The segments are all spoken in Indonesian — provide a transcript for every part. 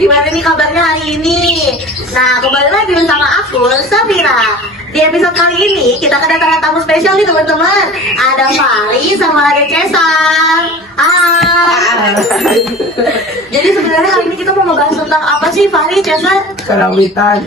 Gimana nih kabarnya hari ini? Nah, kembali lagi bersama aku, Safira. Di episode kali ini, kita kedatangan tamu spesial nih teman-teman. Ada Fahri sama ada Cesar. Jadi sebenarnya kali ini kita mau ngebahas tentang apa sih, Fahri, Cesar? Karawitan.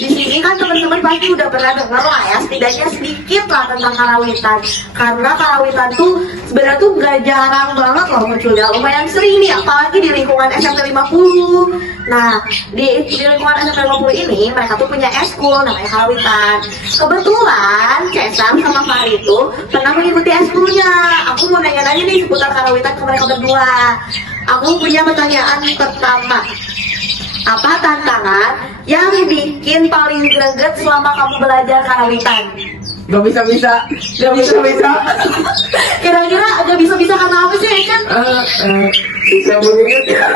Di sini kan teman-teman pasti udah pernah dengar lah ya, setidaknya sedikit lah tentang karawitan. Karena karawitan tuh sebenarnya tuh gak jarang banget loh munculnya, lumayan sering nih, apalagi di lingkungan SMP 50. Nah, di lingkungan SMP 50 ini mereka tuh punya eskul namanya karawitan. Kebetulan Cesar sama Fahri itu pernah mengikuti eskulnya. Aku mau nanya-nanya nih seputar karawitan ke mereka berdua. Aku punya pertanyaan pertama. Apa tantangan yang bikin paling greget selama kamu belajar karawitan? Gak bisa. Kira-kira gak bisa karena apa sih, kan? Bisa mengingat ya.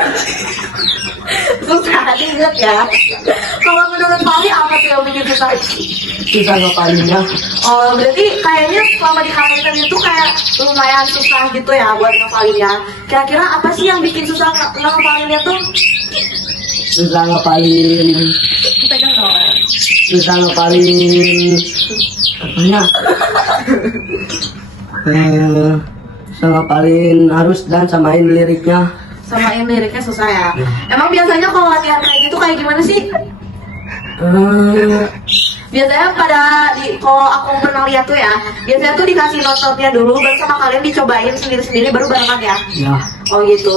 Susah diinget ya. Kalau menurut Fahri apa sih yang bikin susah? Susah ngapalinnya. Oh, berarti kayaknya selama di karawitan itu kayak lumayan susah gitu ya buat ngapalinnya. Kira-kira apa sih yang bikin susah ngapalinnya tuh? Susah ngapalin. Pegang dong. Susah ngapalin. Apanya? Susah ngapalin harus dan samain liriknya. Samain liriknya susah ya. Emang biasanya kalau latihan kayak gitu kayak gimana sih? Biasanya kalau aku pernah lihat tuh ya, biasanya tuh dikasih notnya dulu, baru sama kalian dicobain sendiri-sendiri baru barengan ya. Ya. Oh gitu.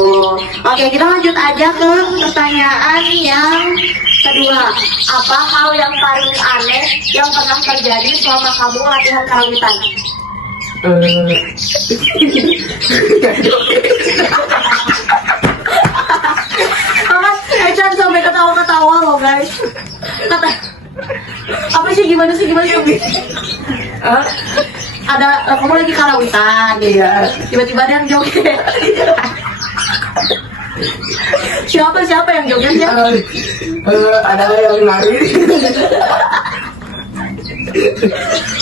Oke, kita lanjut aja ke pertanyaan yang kedua. Apa hal yang paling aneh yang pernah terjadi selama kamu latihan karawitan? Jangan sampai ketawa-ketawa loh guys. Kata apa sih, gimana sih? Ada kamu lagi karawitan, Iya. tiba-tiba ada yang joget. Siapa yang joget ya? Ada yang nari.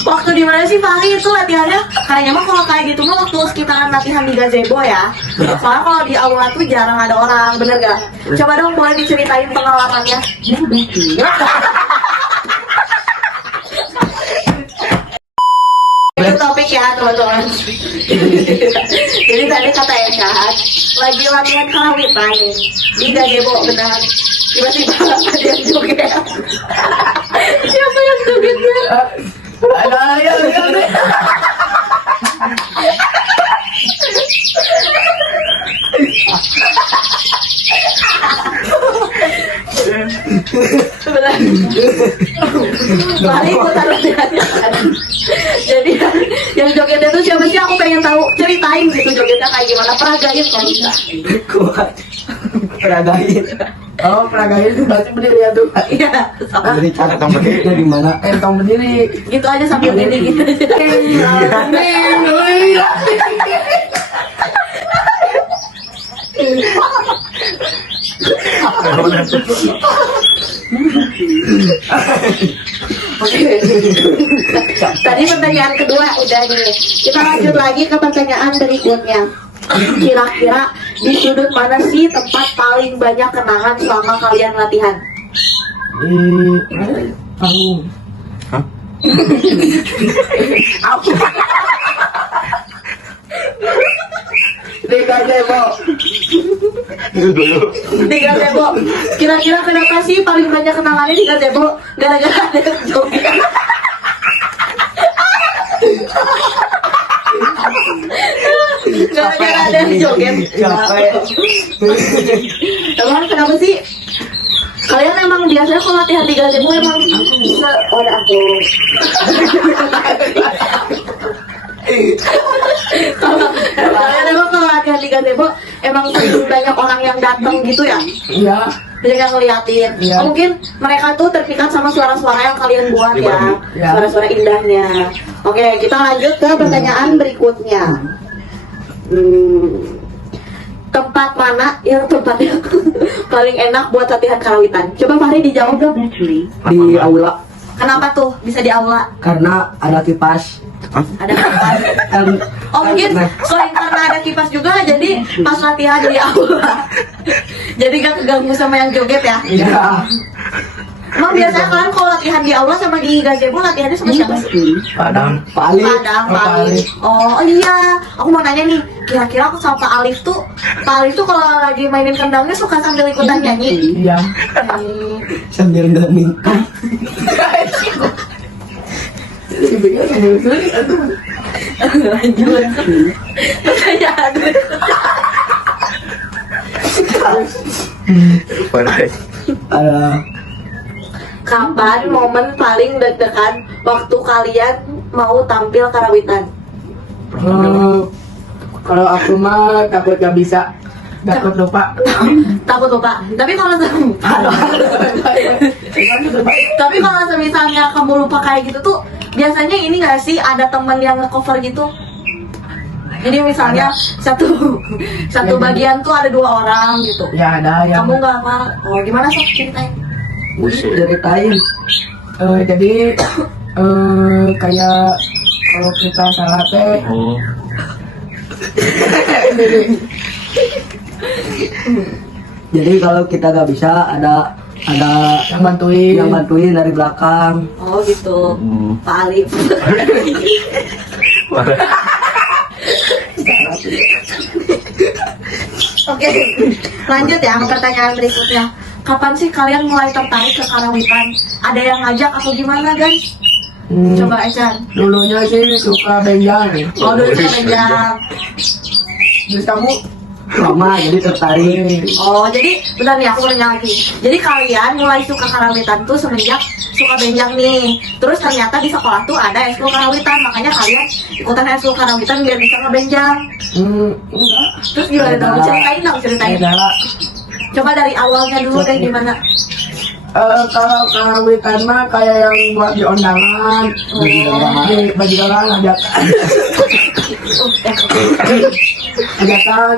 Waktu di mana sih Fahri itu latihannya? Kayaknya mah kalau kayak gitu mah waktu sekitaran latihan di gazebo ya. Soalnya kalau di aula tuh jarang ada orang, bener gak? Coba dong boleh diceritain pengalamannya. Itu topik ya teman-teman. Jadi tadi kata Eka lagi latihan karawitan nih di gazebo, benar. Tiba-tiba ada yang joget. Siapa yang jogetnya? Ada yang nari. Benar. Mari kita lihat. Jadi yang jogetnya itu siapa sih? Aku pengen tahu, ceritain gitu jogetnya kayak gimana, peragain kalau bisa. Kuat. Peragain. Oh, peragain itu berarti berdiri ya tuh. Iya. Berdiri cara tong berdiri dari mana? Tong berdiri. Gitu aja sambil diri gitu. Oke. Tadi pertanyaan kedua udah nih. Kita lanjut lagi ke pertanyaan berikutnya. Kira-kira di sudut mana sih tempat paling banyak kenangan selama kalian latihan? Di panggung. Hah? Di gazebo. Itu dulu. Di gazebo. Kira-kira kenapa sih paling banyak kenangannya di gazebo? Gara-gara ada yang joget. Gara-gara ada yang joget. Capek. Emang kenapa sih? Kalian emang biasanya kalau latihan di gazebo emang bisa oleh aku. Kalian emang kalau latihan di gazebo emang sering banyak orang yang datang gitu ya? Iya. Banyak yang ngeliatin. Iya. Mungkin mereka tuh terpikat sama suara-suara yang kalian buat ya. Iya. Suara-suara indahnya. Oke, kita lanjut ke pertanyaan berikutnya. Tempat mana yang tempatnya paling enak buat latihan karawitan? Coba Fahri dijawab dong. Di aula. Kenapa tuh bisa di aula? Karena ada kipas. Ada kipas. Oh mungkin selain karena ada kipas juga, jadi pas latihan di aula, jadi gak keganggu sama yang joget ya. Iya. Emang biasanya kalian kalau latihan di aula sama di gazebo latihannya sama siapa sih? Padang. Pak Alif. Padang, Pak Alif. Oh iya, aku mau nanya nih, kira-kira aku sama Pak Alif tuh kalau lagi mainin kendangnya suka sambil ikutan nyanyi? Iya. Hmm. Sambil minta. Lanjut. Pertanyaan kapan momen paling deg-degan waktu kalian mau tampil karawitan? Kalau aku mah takut gak bisa, takut lupa. Takut lupa. Tapi kalau misalnya kamu lupa kayak gitu tuh, biasanya ini nggak sih ada teman yang nge-cover gitu? Jadi misalnya satu bagian tuh ada 2 orang gitu. Ya ada yang Kamu nggak apa? Oh gimana sih ceritain? ceritain. Jadi kayak kalau kita salah teh. Jadi kalau kita nggak bisa ada yang bantuin dari belakang. Oh gitu. Pak Alif. Oke, lanjut ya ke pertanyaan berikutnya. Kapan sih kalian mulai tertarik ke karawitan? Ada yang ngajak atau gimana guys? Coba Ecan. Dulunya sih suka benjang. Oh dulu suka benjang. Terus kamu sama jadi tertarik. Oh jadi bentar nih aku mau nanya lagi. Jadi kalian mulai suka karawitan tuh semenjak suka benjang nih. Terus ternyata di sekolah tuh ada eskul karawitan, makanya kalian ikutan eskul karawitan biar bisa ngebenjang. Enggak. Terus gimana dong? Ceritain. Ada. Coba dari awalnya dulu deh gimana? Kalau karawitan mah kayak yang buat di undangan, bagi orang ajakan.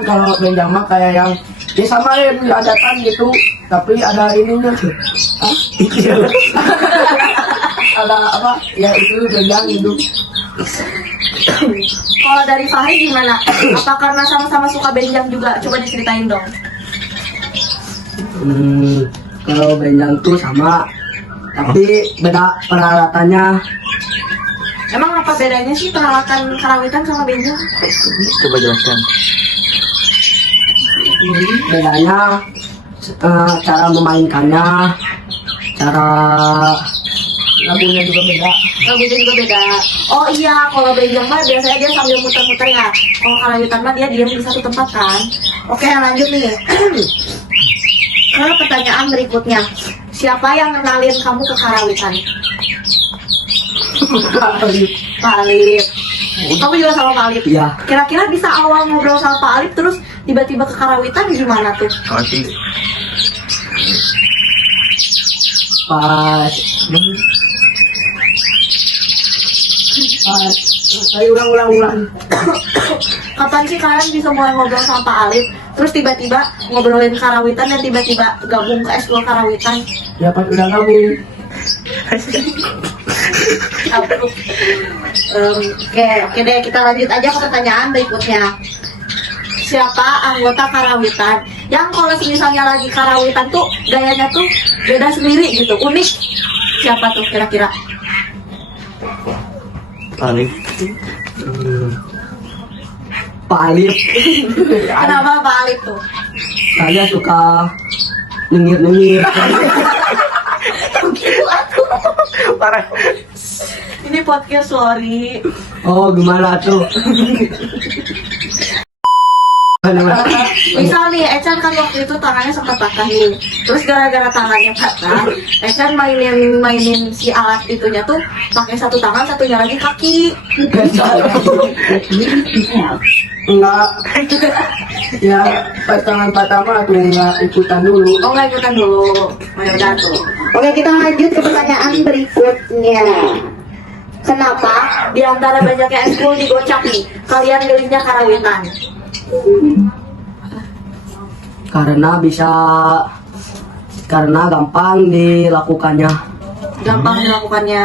Kalau benjang mah kayak yang ya sama ya ajakan gitu, tapi ada ininya. Ada apa? Ya itu benjang gitu. Kalau dari Fahri gimana? Apa karena sama-sama suka benjang juga? Coba diceritain dong. Kalau benjang tuh sama, tapi beda peralatannya. Emang apa bedanya sih peralatan karawitan sama benjang? Coba jelaskan. Bedanya cara memainkannya, cara lagunya juga beda. Lagunya juga beda. Oh iya, kalau benjang mah biasanya dia sambil muter-muter ya. Kalau karawitan mah dia diam di satu tempat kan. Oke, lanjut nih. Ke pertanyaan berikutnya. Siapa yang kenalin kamu ke karawitan? Pak Alif. Kamu juga sama Pak Alif? Iya. Kira-kira bisa awal ngobrol sama Pak Alif terus tiba-tiba ke karawitan gimana tuh? Pas saya ulang. Kapan sih kalian bisa mulai ngobrol sama Pak Alif? Terus tiba-tiba ngobrolin karawitan dan tiba-tiba gabung ke eskul karawitan? Ya pas udah gabung. Oke deh, kita lanjut aja ke pertanyaan berikutnya. Siapa anggota karawitan yang kalau misalnya lagi karawitan tuh gayanya tuh beda sendiri gitu, unik? Siapa tuh kira-kira? Paling Pak Alif. Kenapa Pak Alif tuh? Saya suka nyengir. parah. Ini podcast Lori. Oh gimana tuh? Misal nih, Ecan kan waktu itu tangannya sempat patah nih. Terus gara-gara tangannya patah, Ecan mainin si alat itunya tuh pakai satu tangan, satunya lagi kaki. Enggak. Ya pas tangan pertama aku enggak ikutan dulu. Oh nggak ikutan dulu. Oh, ya udah tuh. Oke, kita lanjut ke pertanyaan berikutnya. Kenapa di antara banyaknya eskul di Gocap nih, kalian milihnya karawitan? Karena gampang dilakukannya. Gampang dilakukannya.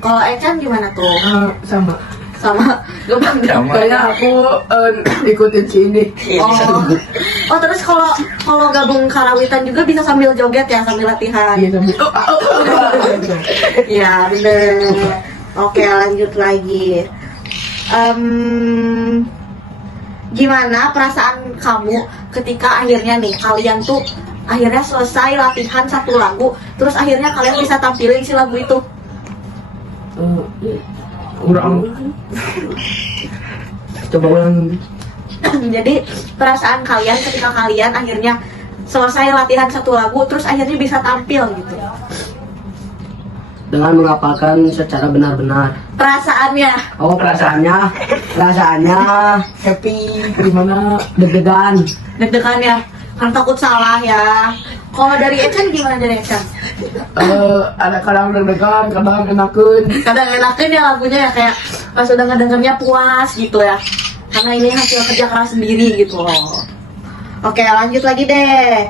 Kalau Echan gimana tuh? Sama. Sama gampang Sama. Kayaknya aku ikutin si ini. Oh terus kalau gabung karawitan juga bisa sambil joget ya, sambil latihan. Iya sama. Ya bener. Oke lanjut lagi. Gimana perasaan kamu ketika akhirnya nih kalian tuh akhirnya selesai latihan satu lagu, terus akhirnya kalian bisa tampilin si lagu itu? Kurang. Coba ulang. Jadi perasaan kalian ketika kalian akhirnya selesai latihan satu lagu, terus akhirnya bisa tampil gitu. Dengan menghafalkan secara benar-benar. Perasaannya? Oh perasaannya happy, gimana deg-degan. Deg-degan ya? Kan takut salah ya. Kalau dari Echan gimana dari Echan? Ada kadang deg-degan, kadang enakeun. Kadang enakin ya lagunya ya, kayak pas udah ngedengernya puas gitu ya. Karena ini hasil kerja keras sendiri gitu loh. Oke lanjut lagi deh.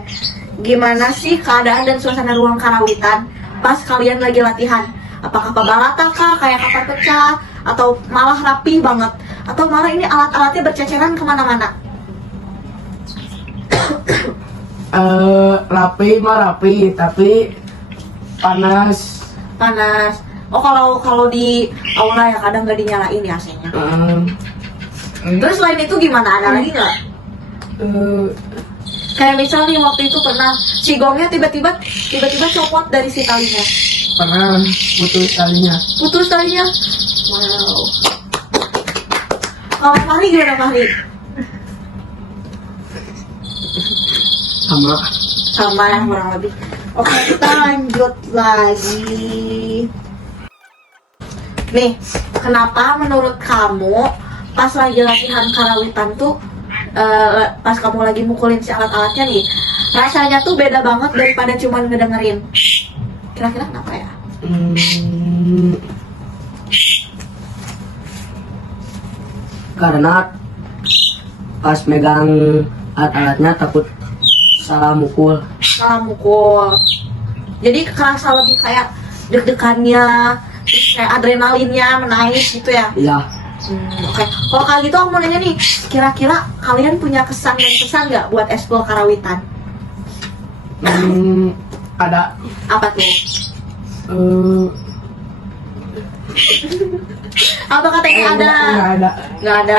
Gimana sih keadaan dan suasana ruang karawitan pas kalian lagi latihan? Apakah pabalata kah, kayak kapan pecah, atau malah rapi banget, atau malah ini alat-alatnya berceceran kemana-mana? Rapi, tapi panas. Panas. Oh kalau di aula ya kadang gak dinyalain ya AC-nya. Terus selain itu gimana? Ada lagi nggak? Kayak misal nih waktu itu pernah si gongnya tiba-tiba copot dari si talinya. Pernah putus talinya. Putus talinya. Wow. Kalau Fahri gimana Fahri? Sama ya kurang lebih. Oke kita lanjut lagi. Nih, kenapa menurut kamu pas lagi latihan karawitan tuh pas kamu lagi mukulin si alat-alatnya nih, rasanya tuh beda banget daripada cuma ngedengerin? Kira-kira kenapa ya? Karena pas megang alat-alatnya takut salah mukul. Salah mukul. Jadi kerasa lebih kayak deg-degannya, terus kayak adrenalinnya menaik gitu ya? Iya. Oke. Kalau kayak gitu aku mau nanya nih, kira-kira kalian punya kesan dan pesan nggak buat eskul karawitan? Ada. Apa tuh? Apa katanya ada? Nggak ada.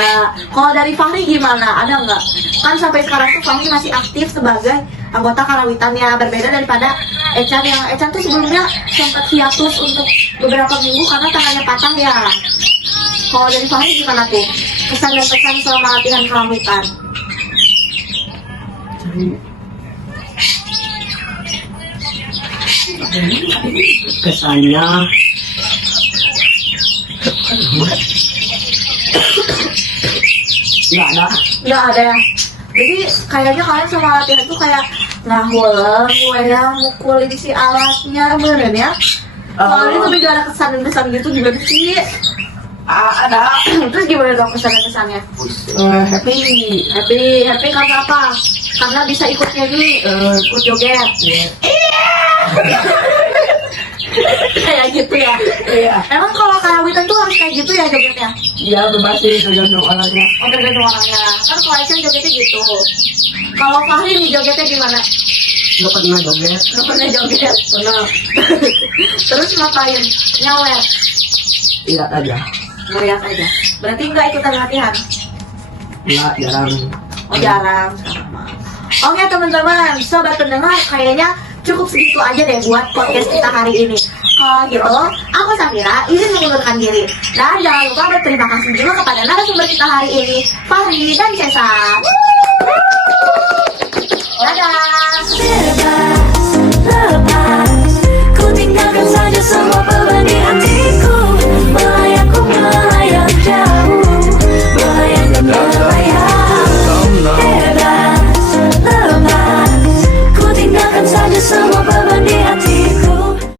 Kalau dari Fahri gimana? Ada nggak? Kan sampai sekarang tuh Fahri masih aktif sebagai anggota karawitannya, berbeda daripada Echan yang Echan tuh sebelumnya sempat hiatus untuk beberapa minggu karena tangannya patah ya. Kalau dari Fahri gimana tuh? Kesan dan pesan selama latihan karawitan? Kesannya Nggak ada ya. Jadi kayaknya kalian sama latihan tuh kayak ngahuleng, ya mukulin si alatnya, beneran ya? Soalnya tapi gak ada kesan dan pesan gitu gimana sih? ada. Terus gimana dong kesan dan pesannya? Happy karena apa? Karena bisa ikut nyanyi, ikut joget. Kayak gitu ya? Iya. Emang kalau karawitan tuh harus kayak gitu ya jogetnya? Iya, bebas sih tergantung orangnya. Oh tergantung orangnya. Kan kalau Aisyah jogetnya gitu. Kalau Fahri nih jogetnya gimana? Gak pernah joget. Gak pernah joget? Pernah. Terus ngapain? Nyawer? Lihat aja. Ngeliat aja. Berarti nggak ikutan latihan? Enggak, jarang. Oh jarang sama. Oke teman-teman, sobat pendengar, kayaknya cukup segitu aja deh buat podcast kita hari ini. Kalau gitu, aku Samira izin mengundurkan diri. Dan jangan lupa berterima kasih juga kepada narasumber kita hari ini, Fahri dan Cesar.